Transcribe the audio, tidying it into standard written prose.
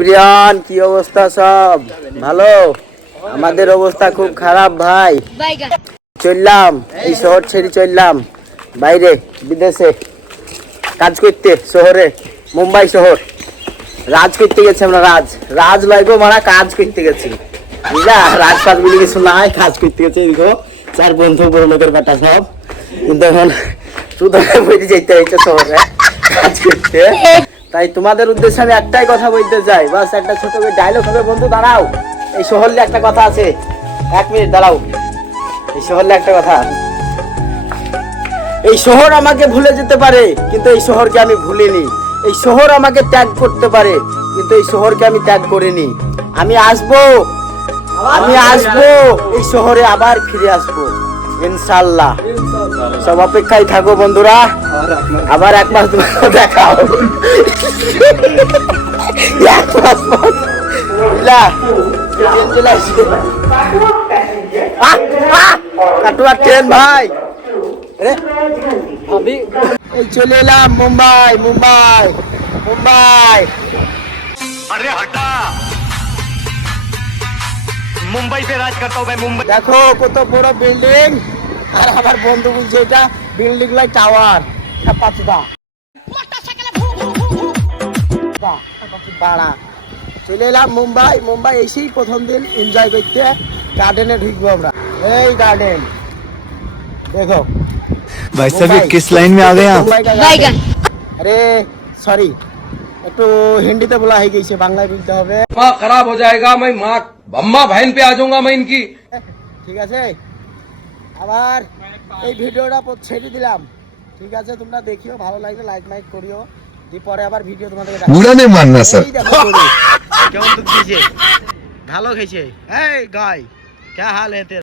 Everyone, কি অবস্থা? সব ভালো? আমাদের অবস্থা খুব খারাপ ভাই। চললাম, এই শহর ছেড়ে চললাম বাইরে, বিদেশে কাজ করতে, শহরে, মুম্বাই শহর। রাজ করতে গেছি আমরা, রাজ লাগবো মারা, কাজ করতে গেছি বুঝলা। রাজ কাজ বলে কিছু নাই, কাজ করতে গেছি। দেখো চার বন্ধু বড় লোকের বেটা সব, কিন্তু এখন শুধু বইতে যেতে হয়েছে শহরে কাজ করতে। তাই তোমাদের উদ্দেশ্যে আমি একটাই কথা বলতে চাই, বাস একটা ছোট ডায়লগ হবে। বন্ধু দাঁড়াও, এই শহরে একটা কথা আছে, 1 মিনিট দাঁড়াও। এই শহরে একটা কথা, এই শহর আমাকে ভুলে যেতে পারে কিন্তু এই শহরকে আমি ভুলিনি। এই শহর আমাকে ত্যাগ করতে পারে কিন্তু এই শহরকে আমি ত্যাগ করিনি। আমি আসবো এই শহরে, আবার ফিরে আসবো ইনশাআল্লাহ। সব অপেক্ষায় থাকো বন্ধুরা, আবার 1 মাস দেখা হবে। 1 মাস পর কাটুয়া ট্রেন ভাই। এই চলে এলাম মুম্বাই। अरे हटा मुंबई पे राज करता हूँ मैं मुंबई। দেখো কত বড় বিল্ডিং, আর আমার বন্ধু বলছে এটা বিল্ডিং লাই টাওয়ার। চলে এলাম মুম্বাই এসেই প্রথম দিন এনজয় করতে গার্ডেনে ঢুকবো আমরা। এই গার্ডেন দেখো भाई साहब ये किस लाइन में आ गए आप? আরে সরি, একটু হিন্দিতে বলা হয়ে গেছে, বাংলায় বলতে হবে। माँ खराब हो जाएगा, मैं माँ अम्मा बहन पे आ जाऊंगा मैं इनकी। ঠিক আছে, আবার এই ভিডিওটা ছেড়ে দিলাম, ঠিক আছে? তোমরা দেখিও, ভালো লাগলে লাইক মাইক করিও, দিয়ে পরে আবার ভিডিও তোমাদের बुरा नहीं मानना सर। কেমন দুধ দিয়েছে, ভালো খেয়েছে। এই গাই, क्या हाल है तेरा?